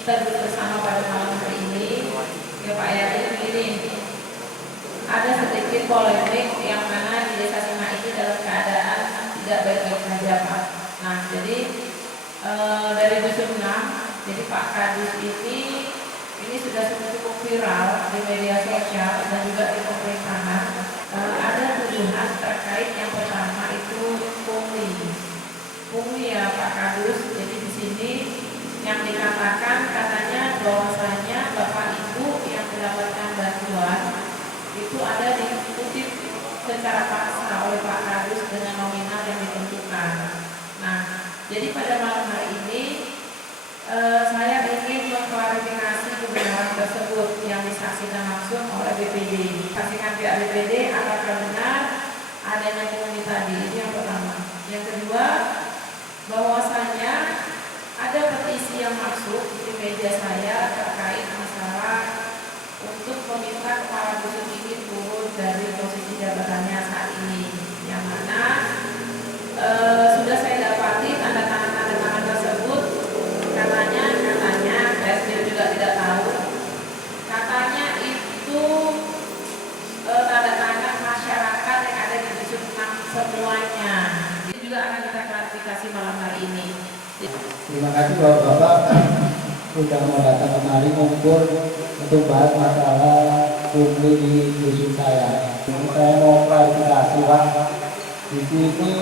kita duduk bersama pada malam hari ini. Ya Pak ya, ini begini. Ada sedikit polemik yang mana di Desa Sima ini dalam keadaan tidak baik-baik saja Pak. Nah, jadi dari dusun 6, jadi Pak Kadus ini sudah cukup viral di media sosial dan juga di pemerintahan. Ada tuduhan terkait yang pertama itu pungli ya Pak Kadus. Jadi di sini yang dikatakan katanya bahwasanya Bapak Ibu yang mendapatkan bantuan itu ada dikutip secara paksa oleh Pak Kadus dengan nominal yang ditentukan. Nah, jadi pada malam hari ini saya ingin mengklarifikasi kebenaran tersebut yang disaksikan langsung oleh BPD. Saksikan pihak BPD apakah benar adanya pungli tadi. Itu yang pertama. Yang kedua, bahwasanya ada petisi yang masuk di media saya terkait masalah untuk meminta kepala dusun ini turun dari posisi jabatannya saat ini, yang mana sudah saya dapati tanda tangan tersebut. Katanya saya sendiri juga tidak tahu, katanya itu tanda tangan masyarakat yang ada di dusun semuanya. Itu juga akan kita klarifikasi malam hari ini. Terima kasih Bapak-Bapak sudah mau datang kemari ngumpul untuk bahas masalah pungli di dusun saya. Ini saya mau klarifikasi Pak. Di sini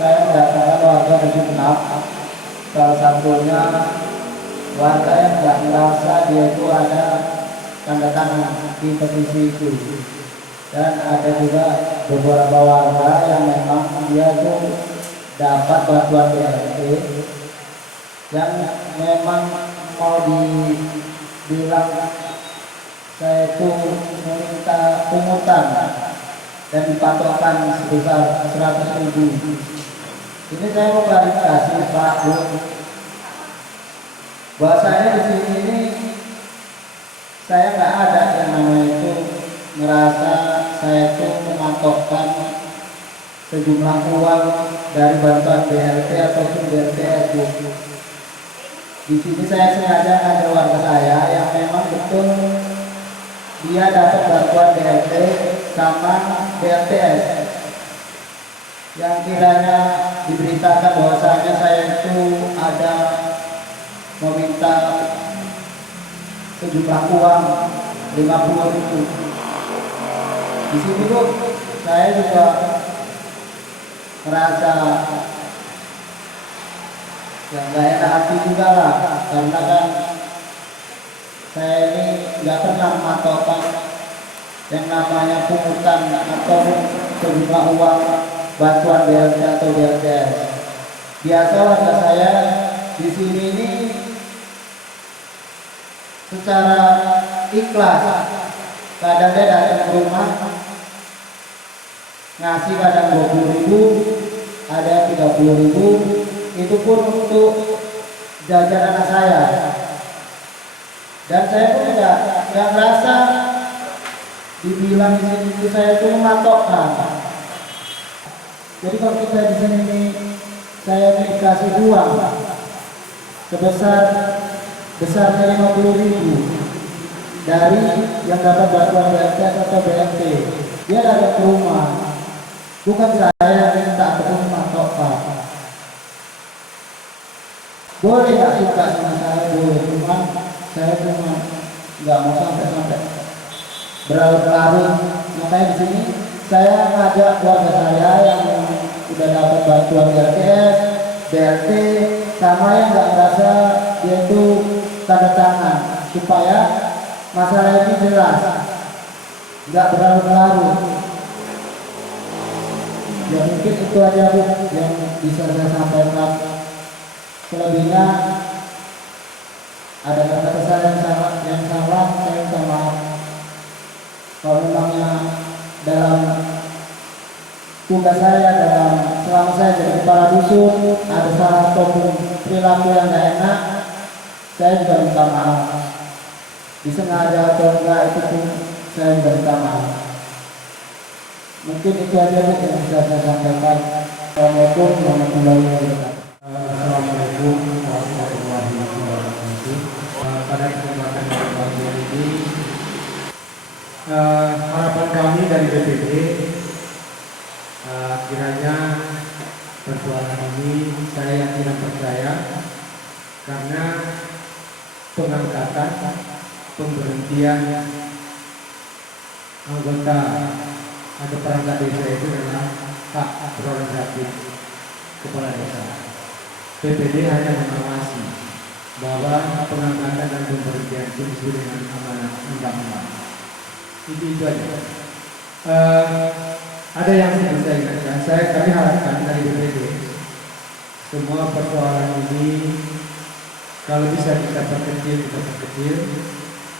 saya mendatangkan warga dusun 6. Salah satunya warga yang tidak merasa dia itu ada tanda tangan di petisi itu. Dan ada juga beberapa warga yang memang dia itu dapat bantuan BLT yang memang mau dibilang saya itu meminta pungutan dan dipatokkan sebesar 100.000. Ini saya mau klarifikasi Pak Bu, bahwasanya di sini ini saya nggak ada yang namanya itu merasa saya itu mematokkan sejumlah uang dari bantuan BLT ataupun BLTS Bu. Di sini saya sengaja ada warga saya yang memang betul dia dapat bantuan BLT sama BLTS, yang kiranya diberitakan bahwasanya saya itu ada meminta sejumlah uang 50.000. Di sini Bu, saya juga merasa ya nggak enak hati juga lah, karena kan saya ini nggak pernah mematokkan yang namanya pungutan atau sejumlah uang bantuan BLT atau BLTS. Biasa warga saya di sini ini secara ikhlas, kadang dia datang ke rumah ngasih kadang 20.000, ada yang 30.000. Itu pun untuk jajan anak saya, dan saya pun nggak merasa dibilang di sini itu saya itu mematokkan. Jadi kalau kita di sini ini saya dikasih uang besarnya 50.000 dari yang dapat bantuan BLT atau BLT, dia datang ke rumah, bukan saya yang minta ataupun mematokkan. Boleh nggak suka sama saya, boleh, cuman saya cuma nggak mau sampai berlarut-larut. Makanya di sini saya ngajak keluarga saya yang sudah dapat bantuan BLTS, BLT, sama yang nggak merasa dia itu tanda tangan, supaya masalah ini jelas, nggak berlarut-larut. Ya mungkin itu aja Bu yang bisa saya sampaikan. Selebihnya ada kata-kata saya yang salah, saya minta maaf. Kalau memangnya dalam tugas saya, selama saya jadi kepala dusun ada salah ataupun perilaku yang tidak enak, saya juga minta maaf. Disengaja atau enggak itu pun saya juga minta maaf. Mungkin itu aja Bu yang bisa saya sampaikan. Assalamualaikum warahmatullahi wabarakatuh. Assalamualaikum warahmatullahi wabarakatuh. BPD, kiranya persoalan ini saya yang tidak percaya karena pengangkatan, pemberhentian anggota atau perangkat desa itu adalah hak prerogatif kepala desa. BPD hanya mengawasi bahwa pengangkatan dan pemberhentian itu sesuai dengan amanat undang-undang. Itu aja. Ada yang ingin saya ingatkan, kami harapkan dari BPD semua persoalan ini kalau bisa kita perkecil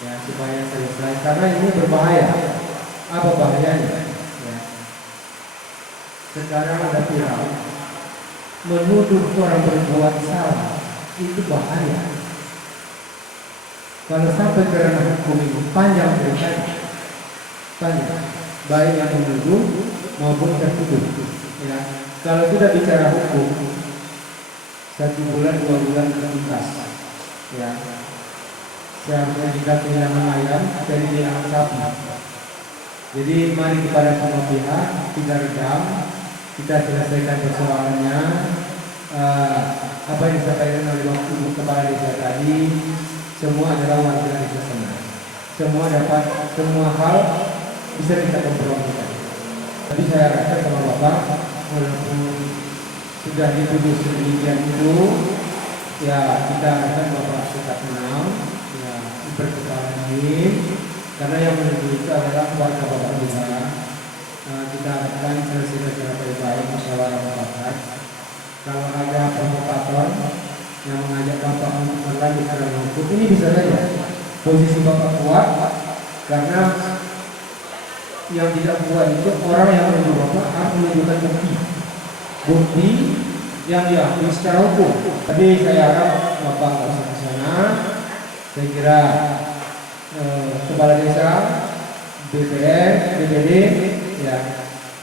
ya supaya selesai karena ini berbahaya. Apa bahayanya? Ya. Sekarang ada viral menuduh orang berbuat salah itu bahaya. Kalau sampai ke ranah hukum ini panjang ceritanya, panjang. Baik yang menuduh maupun tertuduh. Ya. Kalau sudah bicara hukum, 1 bulan 2 bulan tertuntas. Ya. Seharusnya jika kehilangan ayam, jadi kehilangan sapi. Jadi mari kepada semua pihak kita redam, kita selesaikan persoalannya. Apa yang disampaikan oleh waktu kepala desa tadi, semua adalah warga desa senang. Semua hal bisa kita kompromikan. Tapi saya rasa sama Bapak, walaupun sudah dituduh sedemikian itu, ya kita harapkan Bapak tetap tenang, ya persoalan ini, karena yang menuduh itu adalah warga Bapak juga. Kita harapkan selesai secara baik-baik, musyawarah mufakat. Kalau ada provokator yang mengajak Bapak untuk berlanjut dalam hukum, ini bisa saja posisi Bapak kuat, karena yang tidak kuat itu orang yang menuduh Bapak harus menunjukkan bukti yang diakui secara hukum. Tapi saya harap Bapak nggak usah ke sana. Saya kira kepala desa, BPR, BPD, ya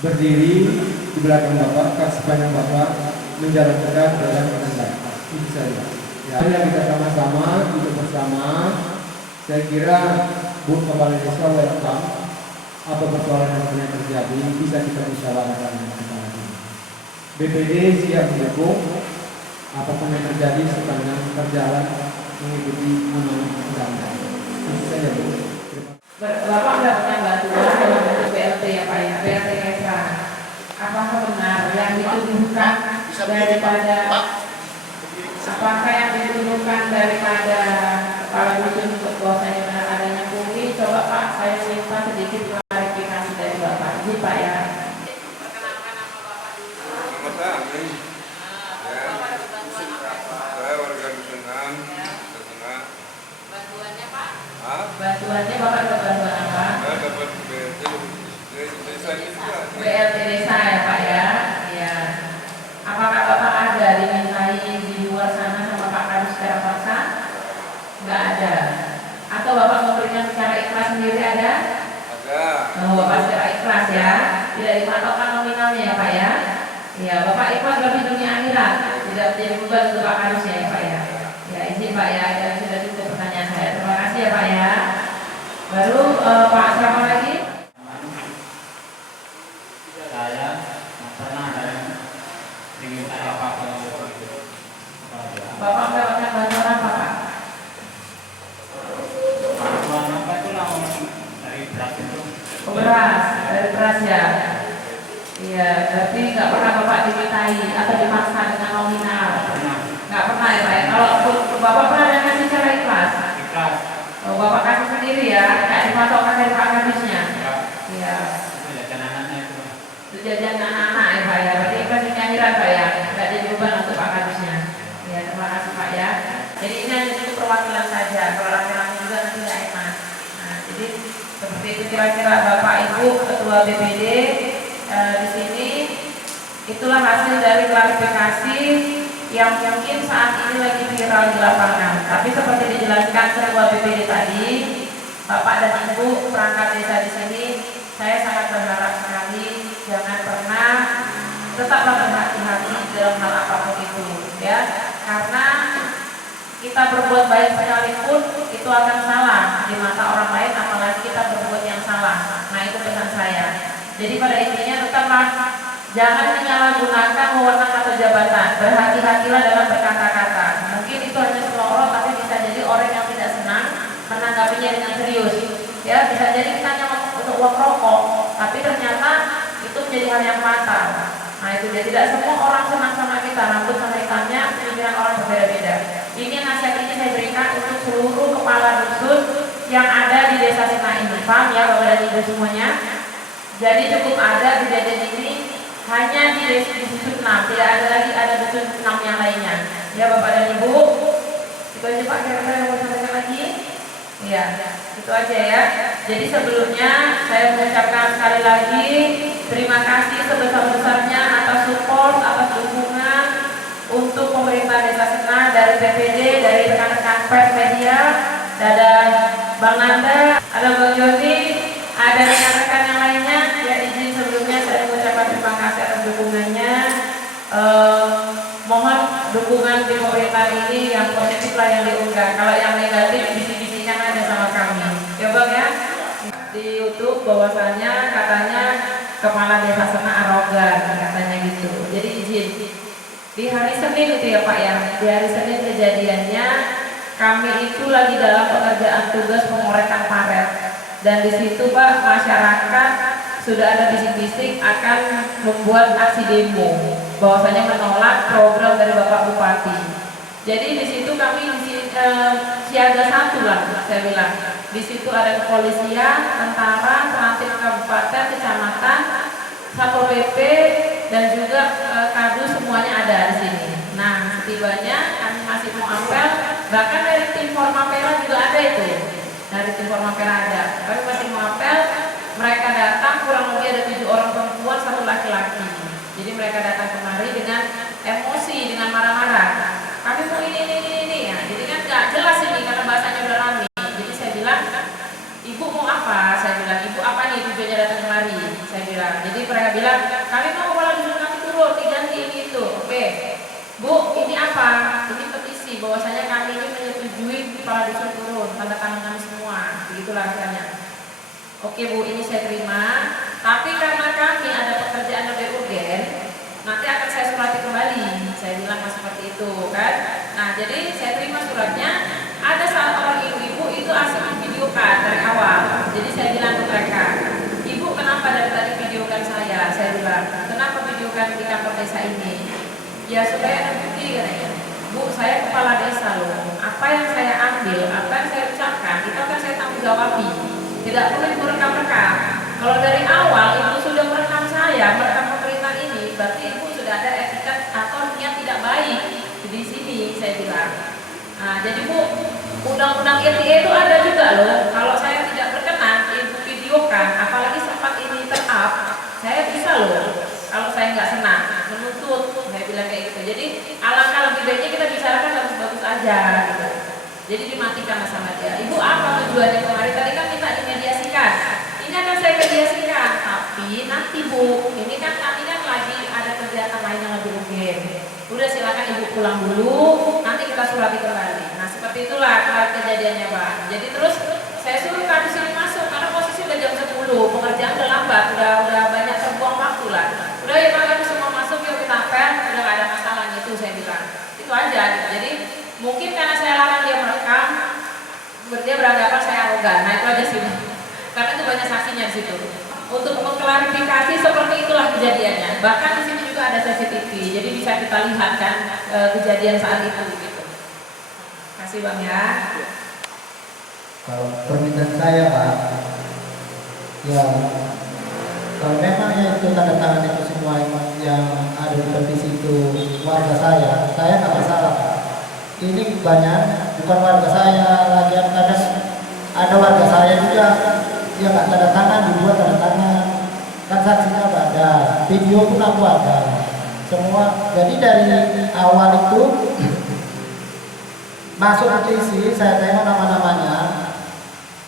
berdiri di belakang Bapak, sepanjang Bapak menjalankan dalam kehendak. Itu saja. Ya, kita sama-sama hidup bersama. Saya kira Bu Kepala Desa welcome. Apa persoalan yang pernah terjadi bisa kita musyawarahkan dengan kepala desa. BPD siap mendukung apapun yang terjadi sepanjang berjalan mengikuti amanat undang-undang. Itu saja Bu. Bapak mendapatkan bantuan dalam bentuk BLT ya Pak ya, BLT Esa. Apakah benar yang dituduhkan daripada kepala dusun bahwasanya benar adanya pungli? Coba Pak, saya minta sedikit klarifikasi dari Bapak. Ini Pak ya. Perkenalkan nama Bapak dulu. Saya warga dusun Am. Bantuannya Pak? Bantuannya Bapak dapat bantuan apa? Saya dapat BLT desa juga. BLT desa ya Pak ya. Ya. Apakah Bapak ada dimintai di luar sana sama Pak Kadus secara paksa? Enggak ada. Atau Bapak memberikan secara ikhlas sendiri ada? Ada. Bapak secara ikhlas ya. Tidak dimatokkan nominalnya ya Pak ya. Ya, Bapak ikhlas bagi dunia akhirat. Tidak menjadi beban untuk Pak Kadus ya Pak ya. Ya, izin Pak ya. Dan sudah cukup pertanyaan saya. Terima kasih ya Pak ya. Baru Pak siapa lagi? Saya pernah ada yang diminta apa Bapak mendapatkan bantuan apa Pak? bantuan apa itu langsung dari beras itu. Beras, dari beras ya. Iya, berarti nggak pernah Bapak dimintai atau dipaksa dengan nominal. Pernah Nggak pernah ya Pak ya. Kalau Bapak pernah dengan kasih secara ikhlas. ikhlas Oh, Bapak kasih sendiri ya, nggak dimatokkan dari Pak Kadusnya. ya Iya. jajan anaknya itu. Itu jajan anak-anak ya Pak ya. Berarti ikhlas dunia akhirat Pak ya. Nggak jadi beban untuk Pak Kadusnya. Ya, terima kasih Pak ya. Jadi ini hanya untuk perwakilan saja. Kalau laki-laki juga nanti nggak enak. Nah, jadi seperti itu kira-kira Bapak Ibu Ketua BPD di sini. Itulah hasil dari klarifikasi yang mungkin saat ini lagi viral di lapangan. Tapi seperti dijelaskan Ketua BPD tadi, Bapak dan Ibu perangkat desa di sini, saya sangat berharap sekali jangan pernah, tetaplah berhati-hati dalam hal apapun itu, ya. Karena kita berbuat baik sekalipun itu akan salah di mata orang lain, apalagi kita berbuat yang salah. Nah itu pesan saya. Jadi pada intinya tetaplah jangan menyalahgunakan wewenang atau jabatan. Berhati-hatilah dalam berkata-kata. Mungkin itu hanya seloroh, tapi bisa jadi orang yang tidak senang menanggapinya dengan serius. Ya, bisa jadi kita hanya ngomong untuk uang rokok, tapi ternyata itu menjadi hal yang fatal. Nah itu dia, tidak semua orang senang sama kita, rambut sama hitamnya, pemikiran orang berbeda-beda. Ini nasihat ini saya berikan untuk seluruh kepala dusun yang ada di desa Sena ini. Paham ya Bapak dan Ibu semuanya? Jadi cukup ada kejadian ini hanya di dusun 6, tidak ada lagi ada dusun 6 yang lainnya. Ya Bapak dan Ibu, itu aja Pak kira-kira yang mau sampaikan lagi. Iya, itu aja ya. Jadi sebelumnya saya mengucapkan sekali lagi terima kasih sebesar-besarnya atas support, atas dukungan untuk pemerintah Desa Sena dari PPD, dari rekan-rekan pers media, ada Bang Nanda, ada Bang Joni, ada rekan-rekan yang lainnya. Ya izin sebelumnya saya mengucapkan terima kasih atas dukungannya. Mohon dukungan di pemerintah ini yang positif lah yang diunggah. Kalau yang negatif bisi-bisikan aja sama kami. Ya Bang ya. Di YouTube bahwasannya katanya kepala desa Sena arogan katanya gitu. Jadi izin di hari Senin itu ya Pak ya. Di hari Senin kejadiannya kami itu lagi dalam pekerjaan tugas pengorekan paret. Dan di situ Pak masyarakat sudah ada bisik-bisik akan membuat aksi demo bahwasanya menolak program dari Bapak Bupati. Jadi di situ kami siaga 1 lah saya bilang. Di situ ada kepolisian, tentara, perantin kabupaten, kecamatan, Satpol PP dan juga kadu semuanya ada di sini. Nah, setibanya kami masih mau apel, bahkan dari tim Formapera juga ada itu. Dari tim Formapera ada. Kami masih mau apel. Mereka datang kurang lebih ada 7 orang perempuan, 1 laki-laki. Jadi mereka datang kemari dengan emosi, dengan marah-marah. Kami mau ini ya. Jadi kan nggak jelas ini karena bahasanya udah rame. Jadi saya bilang, ibu mau apa? Saya bilang, ibu apa nih tujuannya datang kemari? Saya bilang. Jadi mereka bilang, kami mau kepala dusun kami turun, diganti ini itu. Oke, Bu, ini apa? Ini petisi bahwasanya kami ini menyetujui kepala dusun turun, tanda tangan kami semua. Begitulah rasanya. Oke Bu, ini saya terima. Tapi karena kami ada pekerjaan lebih urgen, nanti akan saya surati kembali. Saya bilang seperti itu kan. Nah jadi saya terima suratnya. Ada salah orang ibu-ibu itu asli videokan dari awal. Jadi saya bilang ke mereka, Ibu kenapa dari tadi videokan saya? Saya bilang, kenapa videokan di kantor desa ini? Ya supaya ada bukti katanya. Bu, saya kepala desa loh. Apa yang saya ambil, apa yang saya ucapkan, itu akan saya tanggung jawabi. Tidak perlu ibu rekam-rekam. Kalau dari awal ibu sudah merekam saya, merekam pemerintahan ini, berarti ibu sudah ada etikat atau niat tidak baik di sini, saya bilang. Nah, jadi Bu, undang-undang ITE itu ada juga loh. Kalau saya tidak berkenan, ibu videokan, apalagi sempat ini ter-up, saya bisa loh. Kalau saya nggak senang, menuntut, saya bilang kayak gitu. Jadi alangkah lebih baiknya kita bicarakan bagus-bagus aja gitu. Jadi dimatikan sama dia. Ibu apa tujuannya kemarin? Tadi kan minta dimediasikan. Ini akan saya mediasikan. Tapi nanti Bu, ini kan kami kan lagi ada kegiatan lain yang lebih urgen. Udah silakan Ibu pulang dulu. Nanti kita surati kembali. Nah seperti itulah kejadiannya Pak. Jadi terus saya suruh kami sini masuk karena posisi udah jam 10. Pengerjaan udah lambat. Udah banyak terbuang waktu lah. Udah ya Pak kami semua masuk yuk kita apel. Udah gak ada masalah gitu saya bilang. Itu aja. Jadi mungkin karena saya larang dia merekam, dia beranggapan saya arogan. Nah itu aja sih. Karena itu banyak saksinya di situ. Untuk mengklarifikasi seperti itulah kejadiannya. Bahkan di sini juga ada CCTV, jadi bisa kita lihat kan kejadian saat itu. Gitu. Kasih Bang ya. Kalau permintaan saya Pak, ya kalau memangnya itu tanda tangan itu semua yang ada di petisi itu warga saya nggak masalah Pak. Ini banyak bukan warga saya lagi, kadang ada warga saya juga yang nggak tanda tangan, dibuat tanda tangan, kan saksinya ada, video pun aku ada, semua. Jadi dari awal itu masuk petisi, saya tengok nama-namanya,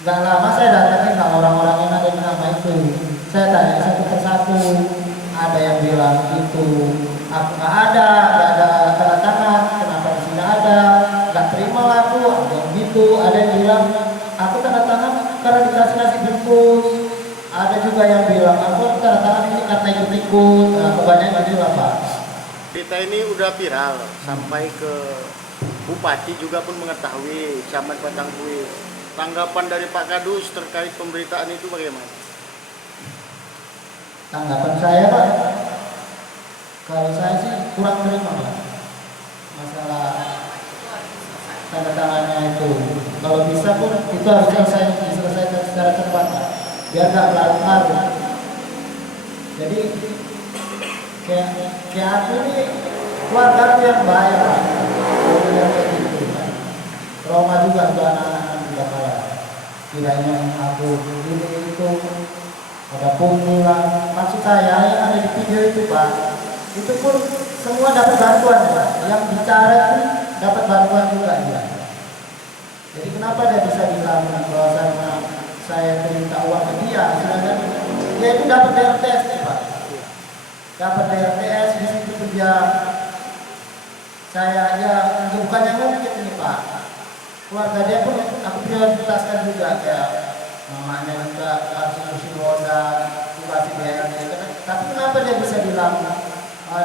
nggak lama saya datangin ke orang-orang yang ada di nama itu, saya tanya satu persatu, ada yang bilang itu aku nggak ada tanda tangan, kenapa di sini ada, nggak terima lah aku, ada yang gitu, ada yang bilang aku tanda tangan karena dikasih bungkus, ada juga yang bilang aku tanda tangan ini karena ikut-ikut, kebanyakan juga Pak. Berita ini udah viral sampai ke Bupati juga pun mengetahui, Camat Patangkuil. Tanggapan dari Pak Kadus terkait pemberitaan itu bagaimana? Tanggapan saya Pak, kalau saya sih kurang terima Pak, masalah tanda tangannya itu. Kalau bisa pun itu harus diselesaikan secara cepat Pak, biar nggak berlarut-larut. Jadi kayak aku ini keluarga yang baik Pak, yang kayak gitu Pak. Trauma juga untuk anak-anak juga kalah. Kiranya aku ini itu ada punggungan, maksud saya yang ada di video itu Pak, itu pun semua dapat bantuan Pak, yang bicara itu dapat bantuan juga ya. Jadi kenapa dia bisa bilang bahwasanya saya minta uang ke dia, sedangkan dia itu dapat DRTS nih Pak, dapat DRTS di situ pun dia saya ya bukannya mungkin ini Pak, keluarga dia pun aku prioritaskan juga kayak mamanya juga harus kursi roda, dikasih BLT. Tapi kenapa dia bisa bilang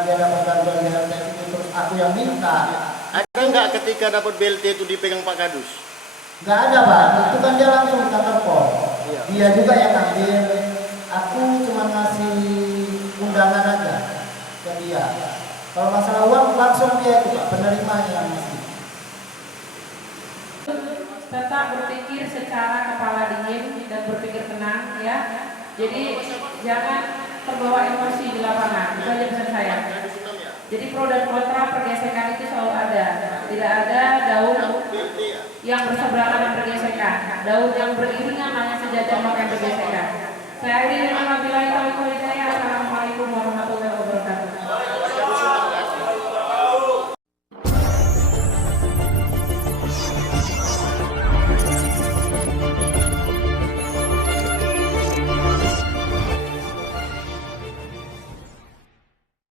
dia dapat bantuan BLT itu terus aku yang minta? Ada nggak ketika dapat BLT itu dipegang Pak Kadus? Nggak ada Pak, itu kan dia langsung ke kantor pol. Iya. Dia juga yang ambil. Aku cuma ngasih undangan aja ke dia. Kalau masalah uang langsung dia itu Pak, penerimanya yang mesti. Tetap berpikir secara kepala dingin dan berpikir tenang ya. Jadi jangan terbawa emosi di lapangan. Itu aja pesan saya. Jadi pro dan kontra pergesekan itu selalu ada. Tidak ada daun yang berseberangan dan bergesekan. Daun yang beriringan hanya sejajar maka yang bergesekan. Saya akhiri